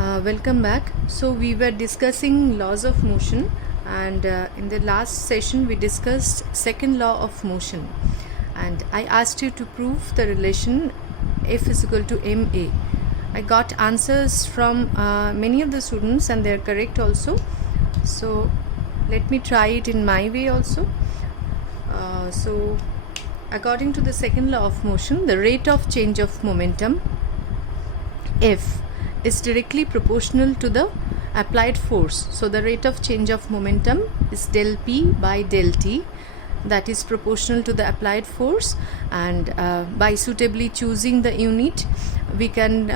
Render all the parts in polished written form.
Welcome back. So we were discussing laws of motion, and in the last session we discussed second law of motion, and I asked you to prove the relation F is equal to ma. I got answers from many of the students and they are correct also. So let me try it in my way also. So according to the second law of motion, the rate of change of momentum F is directly proportional to the applied force. So the rate of change of momentum is del P by del T, that is proportional to the applied force, and by suitably choosing the unit we can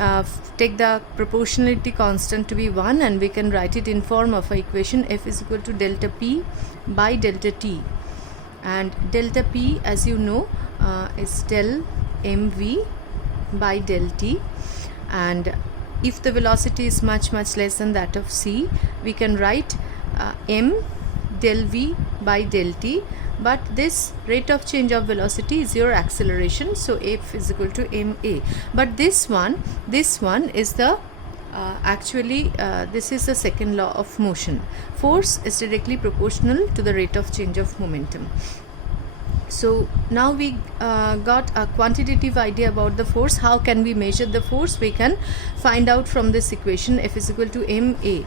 take the proportionality constant to be 1, and we can write it in form of a equation F is equal to delta P by delta T, and delta P, as you know, is del mv by del T, and if the velocity is much less than that of c, we can write m del v by del t, but this rate of change of velocity is your acceleration, so F is equal to ma. But this one is the this is the second law of motion. Force is directly proportional to the rate of change of momentum. So now we got a quantitative idea about the force. How can we measure the force? We can find out from this equation F is equal to ma.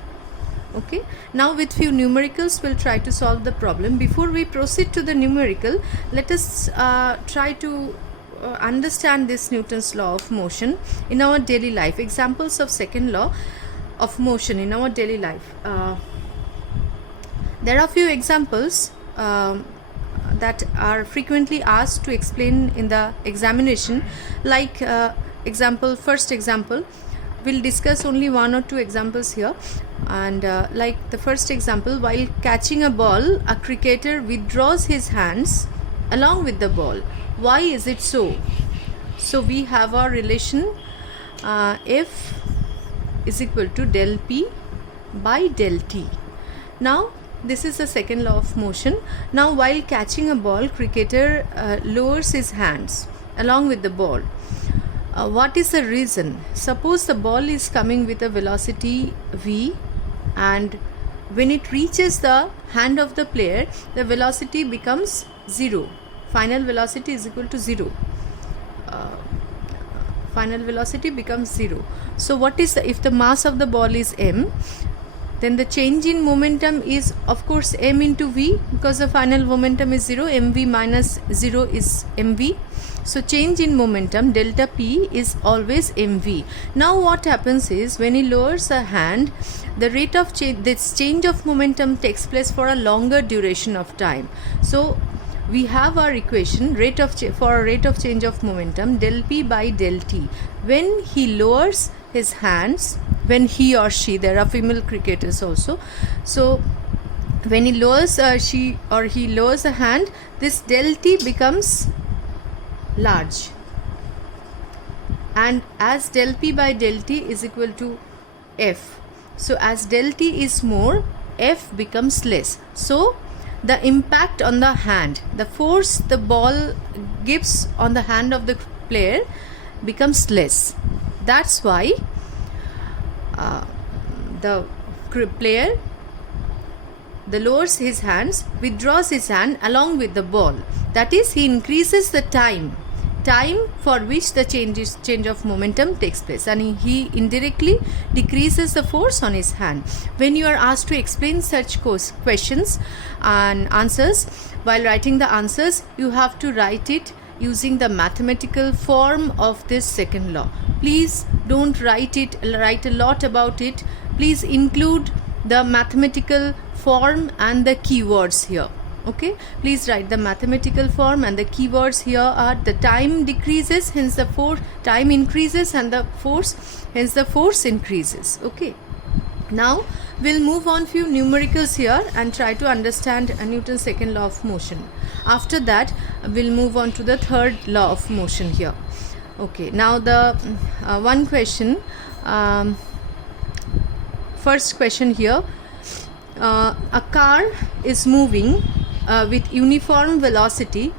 Okay, now with few numericals we'll try to solve the problem. Before we proceed to the numerical, let us try to understand this Newton's law of motion in our daily life. Examples of second law of motion in our daily life. There are few examples that are frequently asked to explain in the examination, like first example, we'll discuss only one or two examples here, and like the first example, while catching a ball, a cricketer withdraws his hands along with the ball. Why is it so? So we have our relation F is equal to del P by del T. Now this is the second law of motion. Now while catching a ball, cricketer lowers his hands along with the ball. What is the reason? Suppose the ball is coming with a velocity v, and when it reaches the hand of the player, the velocity becomes 0. Final velocity is equal to 0. Final velocity becomes 0. So what is if the mass of the ball is m, then the change in momentum is of course m into v, because the final momentum is 0. mv minus 0 is mv. So change in momentum delta P is always mv. Now what happens is, when he lowers a hand, the rate of change, this change of momentum takes place for a longer duration of time. So we have our equation for a rate of change of momentum del P by del T. When he lowers his hands, when he or she, there are female cricketers also, so when he lowers he lowers a hand, this del T becomes large, and as del P by del T is equal to F, so as del T is more, F becomes less. So the impact on the hand, the force the ball gives on the hand of the player becomes less. That's why the player lowers his hands, withdraws his hand along with the ball. That is, he increases the time for which the change of momentum takes place, and he indirectly decreases the force on his hand. When you are asked to explain such questions and answers, while writing the answers, you have to write it using the mathematical form of this second law. Please don't write a lot about it. Please include the mathematical form and the keywords here. Okay, please write the mathematical form, and the keywords here are the time decreases, hence the force, time increases, and the force, hence the force increases. Okay, now we'll move on few numericals here and try to understand Newton's second law of motion. After that we'll move on to the third law of motion here. Okay, now the one question, first question here, a car is moving with uniform velocity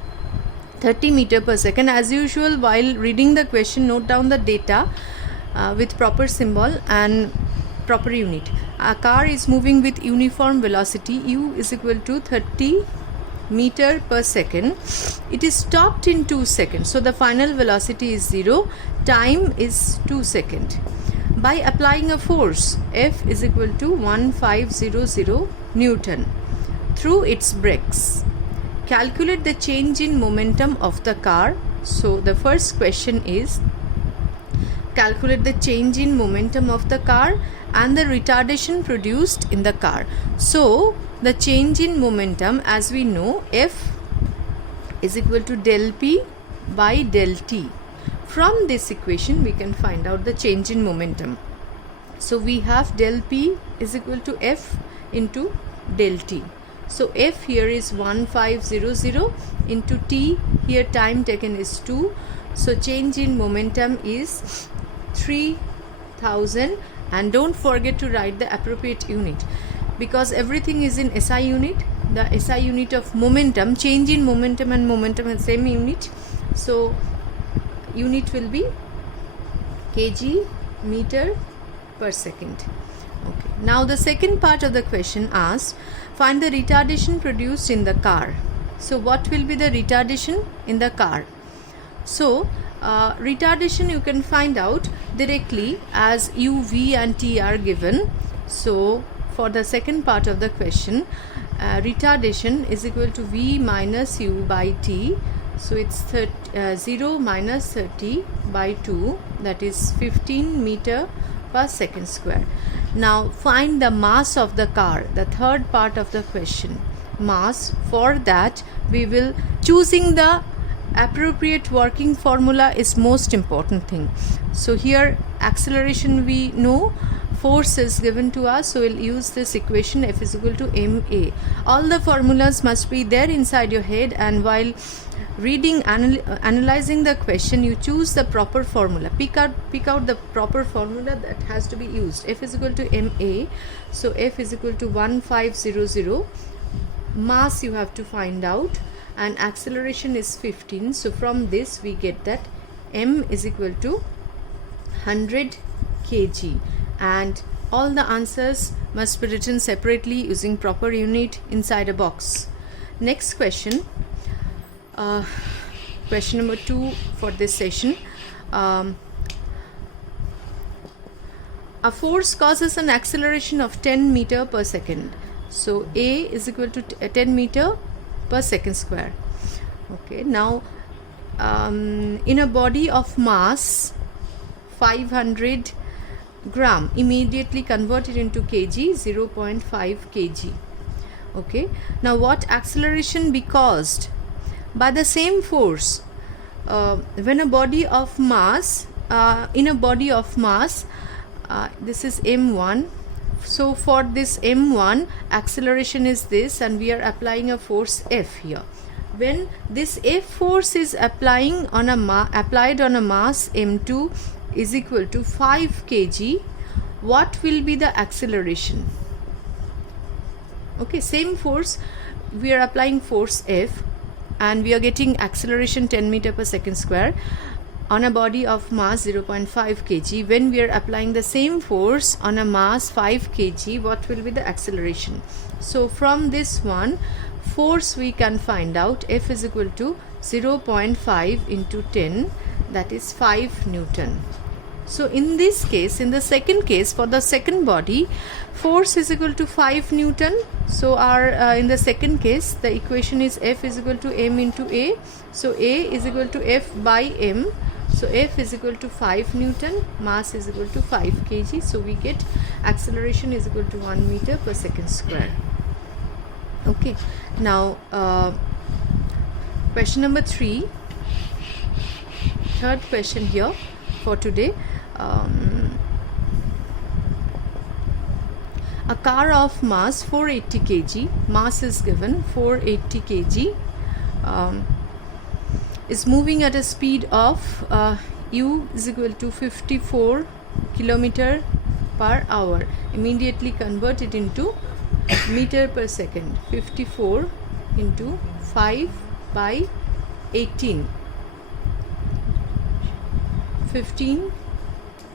30 meter per second. As usual, while reading the question, note down the data with proper symbol, and proper unit. A car is moving with uniform velocity. U is equal to 30 meter per second. It is stopped in 2 seconds. So the final velocity is 0. Time is 2 seconds. By applying a force, F is equal to 1500 Newton through its brakes. Calculate the change in momentum of the car. So the first question is, calculate the change in momentum of the car and the retardation produced in the car. So the change in momentum, as we know, F is equal to del P by del T. From this equation we can find out the change in momentum. So we have del P is equal to F into del T. So F here is 1500 into T, here time taken is 2. So change in momentum is 3000, and don't forget to write the appropriate unit, because everything is in SI unit. The SI unit of momentum, change in momentum and momentum is same unit. So unit will be kg meter per second. Okay. Now the second part of the question asks, find the retardation produced in the car. So what will be the retardation in the car? So retardation you can find out directly as U, V and T are given. So for the second part of the question, retardation is equal to V minus U by T. So it's 0 minus 30 by 2, that is 15 meter per second square. Now find the mass of the car, the third part of the question. Mass, for that we will, choosing the appropriate working formula is most important thing. So here acceleration we know, force is given to us, so we'll use this equation, F is equal to ma. All the formulas must be there inside your head, and while reading, analyzing the question, you choose the proper formula. Pick out the proper formula that has to be used. F is equal to ma, so F is equal to 1500. Mass you have to find out, and acceleration is 15. So from this we get that m is equal to 100 kg, and all the answers must be written separately using proper unit inside a box. Next question, question number 2 for this session. A force causes an acceleration of 10 meter per second. So A is equal to 10 meter per second square. Okay, now in a body of mass 500 gram, immediately convert it into kg, 0.5 kg. Okay, now what acceleration be caused by the same force when a body of mass, in a body of mass, this is m1. So for this m1, acceleration is this, and we are applying a force F here. When this F force is applied on a mass m2 is equal to 5 kg, what will be the acceleration? Okay, same force, we are applying force F, and we are getting acceleration 10 meter per second square on a body of mass 0.5 kg. When we are applying the same force on a mass 5 kg, what will be the acceleration? So from this one, force we can find out, F is equal to 0.5 into 10, that is 5 Newton. So in this case, in the second case, for the second body, force is equal to 5 Newton. So our in the second case, the equation is F is equal to m into A. So A is equal to F by m. So F is equal to 5 Newton, mass is equal to 5 kg. So we get acceleration is equal to 1 meter per second square. Okay, now question number 3, third question here for today. A car of mass 480 kg, mass is given 480 kg, is moving at a speed of u is equal to 54 km per hour. Immediately convert it into meter per second. 54 into 5 by 18, 15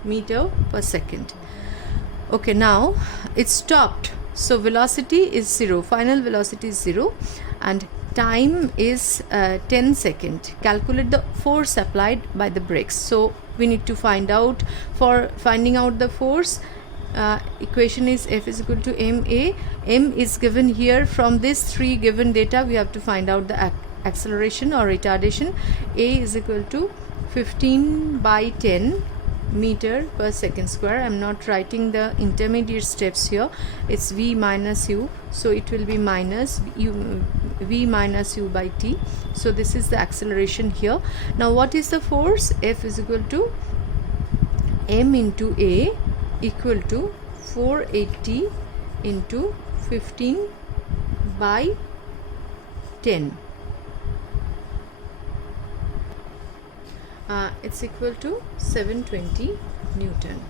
meter per second. Okay, now it stopped. So velocity is 0, final velocity is 0, and time is 10 seconds. Calculate the force applied by the brakes. So we need to find out, for finding out the force, equation is F is equal to ma. M is given here. From this 3 given data, we have to find out the acceleration or retardation. A is equal to 15 by 10 meter per second square. I'm not writing the intermediate steps here. It's v minus u, so it will be minus v minus u by t. So this is the acceleration here. Now what is the force? F is equal to m into a equal to 480 into 15 by 10. It's equal to 720 Newton.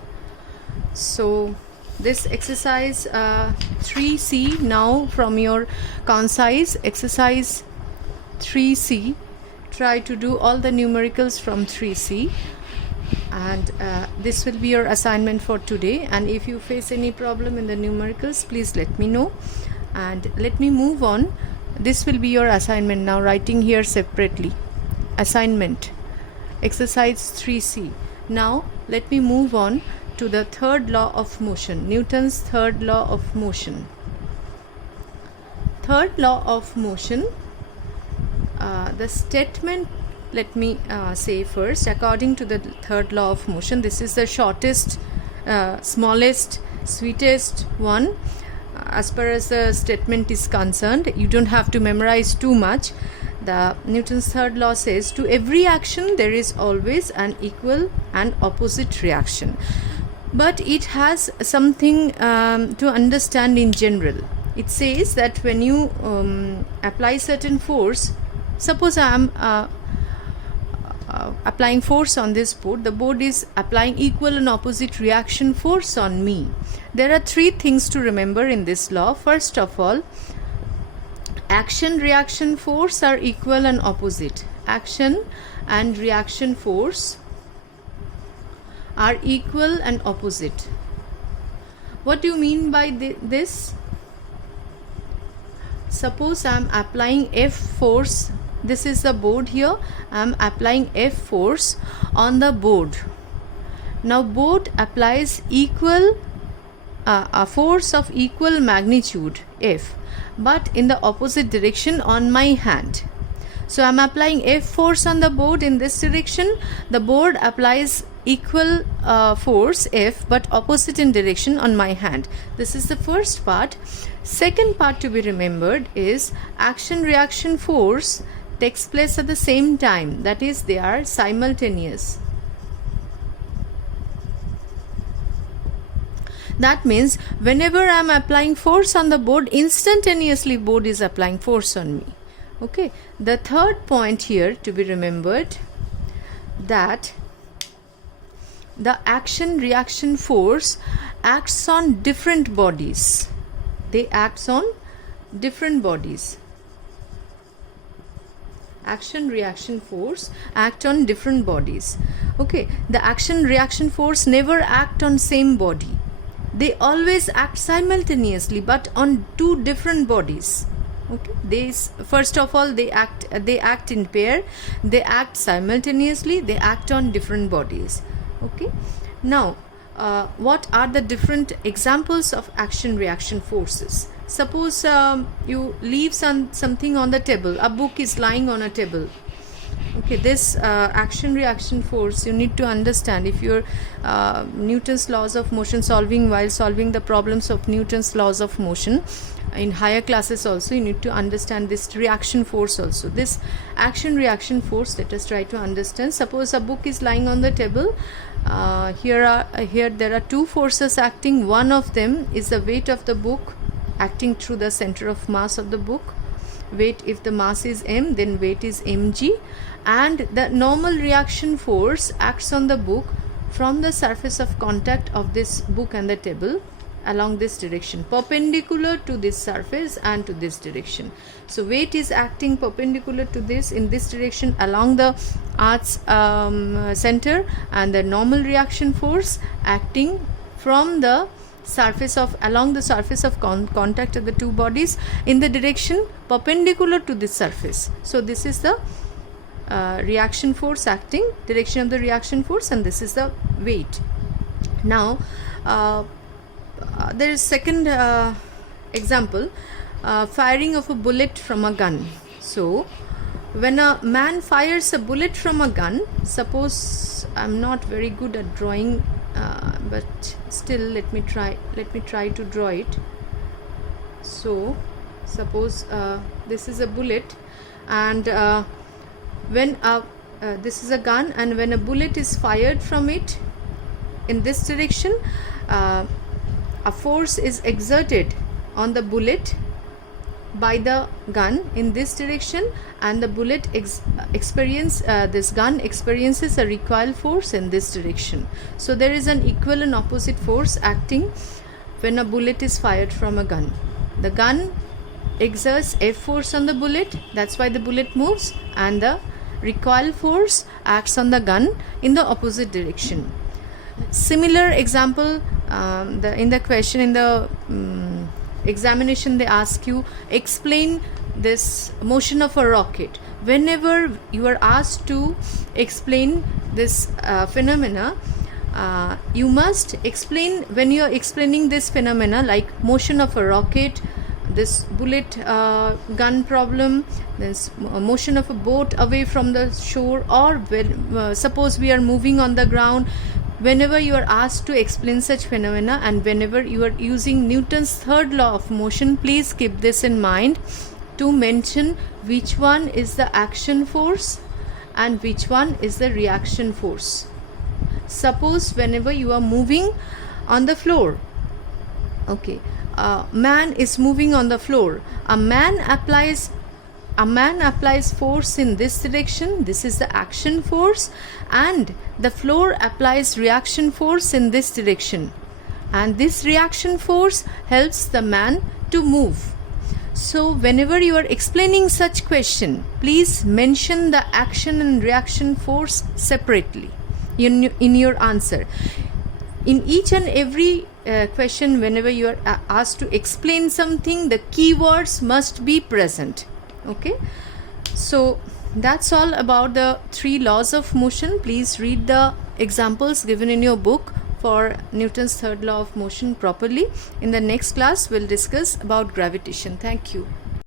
So this exercise 3C, now from your concise exercise 3C, try to do all the numericals from 3C, and this will be your assignment for today. And if you face any problem in the numericals, please let me know, and let me move on. This will be your assignment now, writing here separately. Assignment exercise 3C. Now let me move on to the third law of motion, Newton's third law of motion. Third law of motion, the statement, let me say first, according to the third law of motion, this is the shortest, smallest, sweetest one as far as the statement is concerned. You don't have to memorize too much. The Newton's third law says, to every action there is always an equal and opposite reaction. But it has something to understand in general. It says that when you apply certain force, suppose I am applying force on this board, the board is applying equal and opposite reaction force on me. There are 3 things to remember in this law. First of all, action reaction force are equal and opposite. Action and reaction force are equal and opposite. What do you mean by this? Suppose I am applying F force. This is the board here. I am applying F force on the board. Now board applies equal a force of equal magnitude F, but in the opposite direction on my hand. So I am applying F force on the board in this direction. The board applies equal force F but opposite in direction on my hand. This is the first part. Second part to be remembered is action reaction force takes place at the same time, that is, they are simultaneous. That means whenever I am applying force on the board, instantaneously board is applying force on me. Okay. The third point here to be remembered, that the action reaction force acts on different bodies. They act on different bodies. Action reaction force act on different bodies. Okay. The action reaction force never act on same body. They always act simultaneously but on 2 different bodies. Okay. First of all, they act in pair, they act simultaneously, they act on different bodies. Okay. Now what are the different examples of action reaction forces? Suppose you leave something on the table. A book is lying on a table. Okay, this action reaction force you need to understand. If you're Newton's laws of motion while solving the problems of Newton's laws of motion in higher classes also, you need to understand this reaction force also. This action reaction force, let us try to understand. Suppose a book is lying on the table. Here there are 2 forces acting. One of them is the weight of the book acting through the center of mass of the book. Weight, if the mass is m, then weight is mg, and the normal reaction force acts on the book from the surface of contact of this book and the table along this direction, perpendicular to this surface and to this direction. So weight is acting perpendicular to this in this direction along the art's center, and the normal reaction force acting from the along the surface of contact of the two bodies in the direction perpendicular to this surface. So this is the reaction force acting, direction of the reaction force, and this is the weight. Now there is second example, firing of a bullet from a gun. So when a man fires a bullet from a gun, suppose I'm not very good at drawing, but still let me try to draw it. So suppose this is a bullet, and when this is a gun, and when a bullet is fired from it in this direction, a force is exerted on the bullet by the gun in this direction, and the bullet this gun experiences a recoil force in this direction. So there is an equal and opposite force acting when a bullet is fired from a gun. The gun exerts F force on the bullet, that's why the bullet moves, and the recoil force acts on the gun in the opposite direction. Similar example, in the question, in the examination, they ask you, explain this motion of a rocket. Whenever you are asked to explain this phenomena, you must explain, when you are explaining this phenomena like motion of a rocket, this bullet gun problem, this motion of a boat away from the shore, or suppose we are moving on the ground. Whenever you are asked to explain such phenomena, and whenever you are using Newton's third law of motion, please keep this in mind to mention which one is the action force and which one is the reaction force. Suppose whenever you are moving on the floor, okay, man is moving on the floor, a man applies force in this direction, this is the action force, and the floor applies reaction force in this direction, and this reaction force helps the man to move. So whenever you are explaining such question, please mention the action and reaction force separately in your answer. In each and every question, whenever you are asked to explain something, the keywords must be present. Okay, so that's all about the 3 laws of motion. Please read the examples given in your book for Newton's third law of motion properly. In the next class, we'll discuss about gravitation. Thank you.